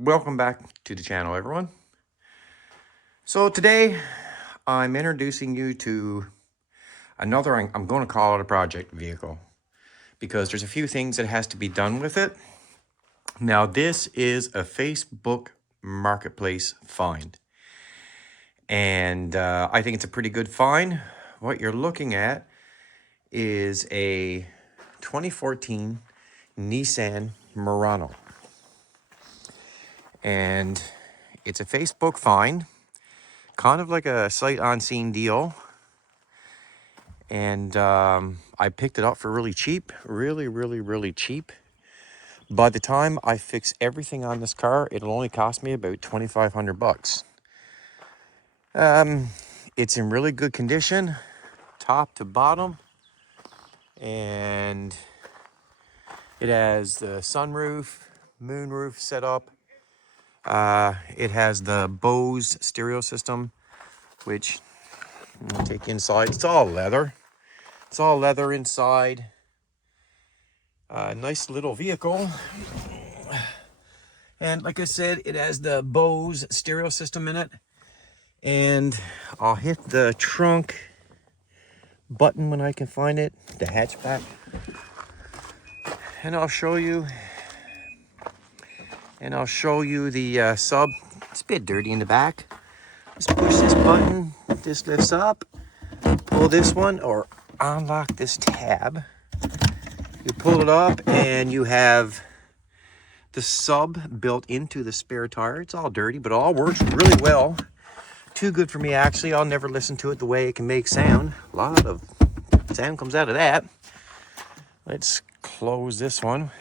Welcome back to the channel, everyone. So today I'm introducing you to another, I'm going to call it a project vehicle, because there's a few things that has to be done with it. Now this is a Facebook Marketplace find, and I think it's a pretty good find. What you're looking at is a 2014 Nissan Murano, and it's a Facebook find, kind of like a sight unseen deal. And I picked it up for really cheap, really cheap. By the time I fix everything on this car, it'll only cost me about 2,500 bucks. It's in really good condition, top to bottom, and it has the sunroof, moonroof set up. It has the Bose stereo system, which I'll take inside. It's all leather. It's all leather inside. Nice little vehicle. And like I said, it has the Bose stereo system in it. And I'll hit the trunk button when I can find it, the hatchback. And I'll show you the sub. It's a bit dirty in the back. Just push this button, this lifts up, pull this one or unlock this tab. You pull it up and you have the sub built into the spare tire. It's all dirty, but it all works really well. Too good for me, actually. I'll never listen to it the way it can make sound. A lot of sound comes out of that. Let's close this one.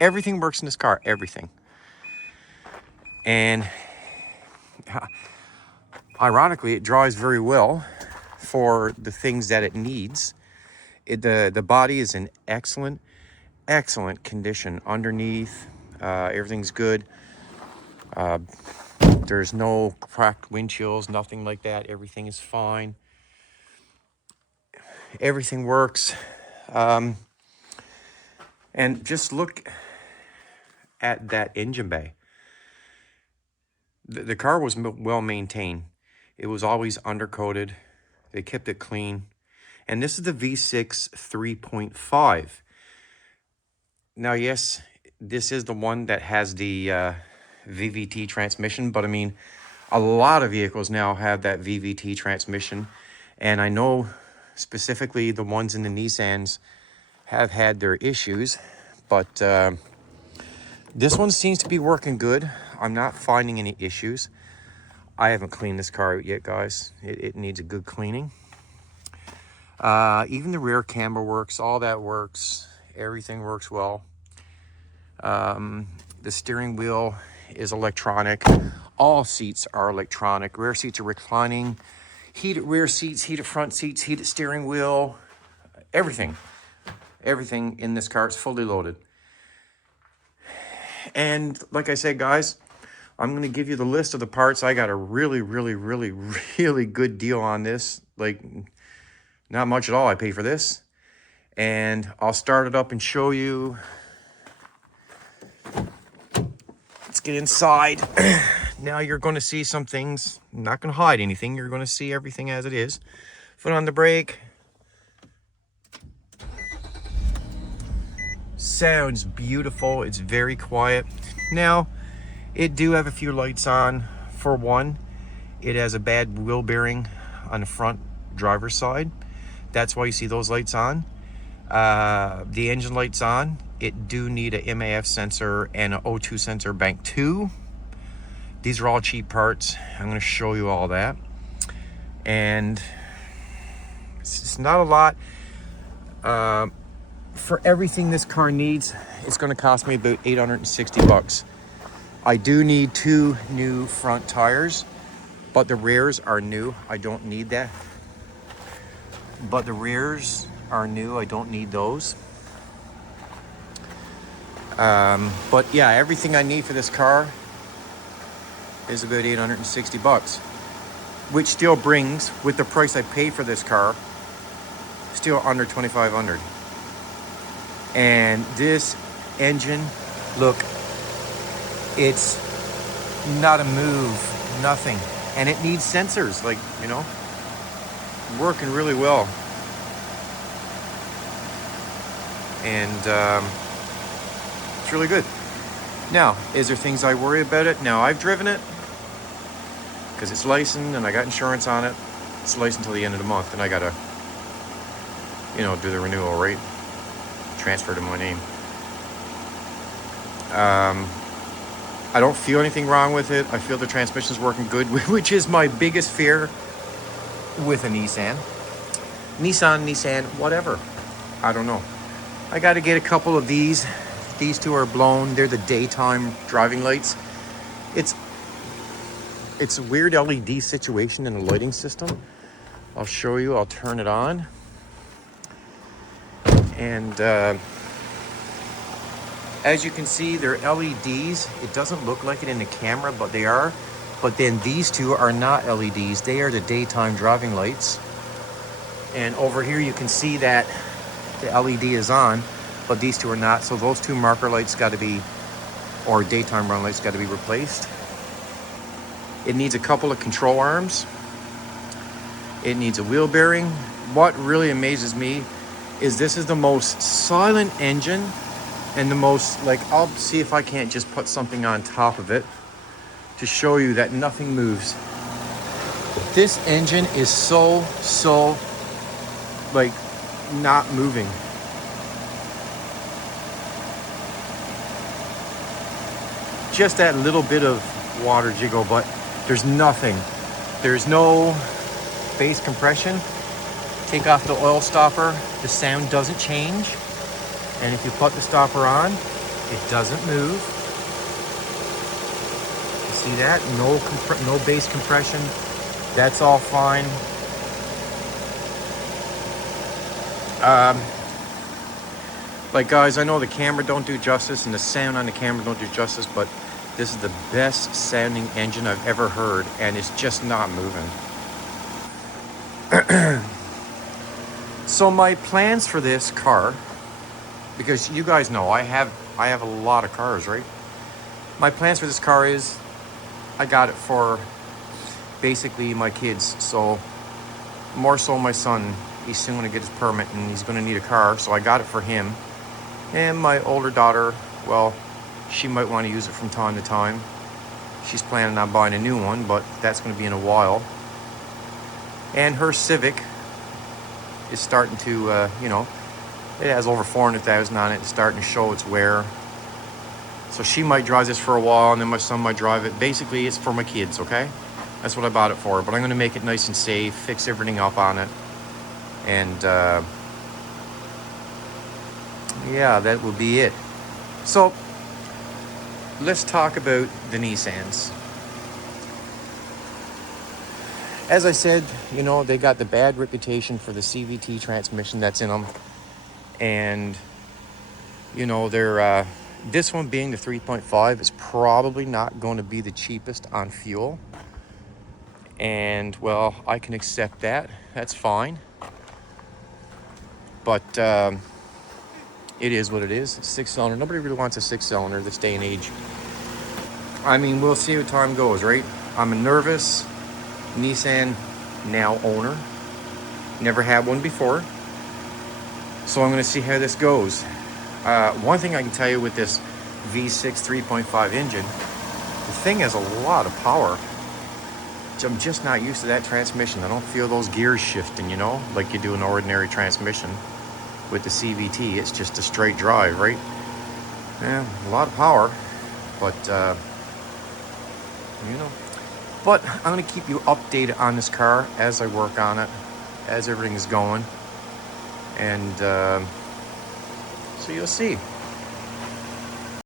Everything works in this car, everything. And ironically, it drives very well for the things that it needs. The body is in excellent condition underneath. Everything's good. There's no cracked windshields, nothing like that. Everything is fine. Everything works. And just look at that engine bay. The car was well maintained. It was always undercoated. They kept it clean. And this is the V6 3.5. Now, yes, this is the one that has the CVT transmission, but I mean, a lot of vehicles now have that CVT transmission. And I know specifically the ones in the Nissans have had their issues, but this one seems to be working good. I'm not finding any issues. I haven't cleaned this car out yet, guys. It needs a good cleaning. Even the rear camera works, all that works. Everything works well. The steering wheel is electronic. All seats are electronic. Rear seats are reclining. Heated rear seats, heated front seats, heated steering wheel. Everything in this car is fully loaded. And like I said, guys, I'm going to give you the list of the parts. I got a really good deal on this. Like, not much at all I pay for this. And I'll start it up and show you. Let's get inside. Now you're going to see some things. I'm not going to hide anything. You're going to see everything as it is. Foot on the brake. Sounds beautiful. It's very quiet. Now, it do have a few lights on. For one, it has a bad wheel bearing on the front driver's side. That's why you see those lights on. The engine light's on. It do need a MAF sensor and an O2 sensor bank 2. These are all cheap parts. I'm going to show you all that. And it's not a lot. For everything this car needs, it's going to cost me about 860 bucks. I do need 2 new front tires, but the rears are new. I don't need that. But the rears are new. I don't need those. But yeah, everything I need for this car is about 860 bucks, which still brings, with the price I paid for this car, still under 2,500. And this engine, look, it's not a move, nothing. And it needs sensors, like, you know, working really well. And it's really good. Now, is there things I worry about it? Now, I've driven it because it's licensed and I got insurance on it. It's licensed until the end of the month, and I gotta, you know, do the renewal, right? Transfer to my name. I don't feel anything wrong with it. I feel the transmission's working good, which is my biggest fear with a Nissan, whatever. I don't know. I got to get a couple of these. These two are blown. They're the daytime driving lights. It's a weird LED situation in the lighting system. I'll show you. I'll turn it on. And as you can see, they're LEDs. It doesn't look like it in the camera, but they are. But then these two are not LEDs. They are the daytime driving lights. And over here you can see that the LED is on, but these two are not. So those two marker lights got to be, or daytime run lights got to be replaced. It needs a couple of control arms. It needs a wheel bearing. What really amazes me is this is the most silent engine and the most, like, I'll see if I can't just put something on top of it to show you that nothing moves. This engine is so like not moving. Just that little bit of water jiggle, but there's nothing. There's no bass compression. Take off the oil stopper, the sound doesn't change. And if you put the stopper on, it doesn't move. You see that? No bass compression. That's all fine. Like, guys, I know the camera don't do justice and the sound on the camera don't do justice, but this is the best sounding engine I've ever heard, and it's just not moving. So my plans for this car, because you guys know I have a lot of cars, right? My plans for this car is I got it for basically my kids. So more so my son, he's soon going to get his permit and he's going to need a car. So I got it for him. And my older daughter, well, she might want to use it from time to time. She's planning on buying a new one, but that's going to be in a while. And her Civic is starting to, you know, it has over 400,000 on it. It's starting to show its wear. So she might drive this for a while, and then my son might drive it. Basically, it's for my kids, okay? That's what I bought it for. But I'm going to make it nice and safe, fix everything up on it. And, yeah, that will be it. So, let's talk about the Nissans. As I said, you know, they got the bad reputation for the CVT transmission that's in them. And, you know, they're, this one being the 3.5 is probably not going to be the cheapest on fuel. And, well, I can accept that. That's fine. But it is what it is. It's 6-cylinder. Nobody really wants a 6-cylinder this day and age. I mean, we'll see how time goes, right? I'm a nervous Nissan now owner. Never had one before. So I'm going to see how this goes. One thing I can tell you with this V6 3.5 engine, the thing has a lot of power. I'm just not used to that transmission. I don't feel those gears shifting, you know, like you do an ordinary transmission. With the CVT, it's just a straight drive, right? Yeah, a lot of power, but, you know. But I'm going to keep you updated on this car as I work on it, as everything is going. And so you'll see.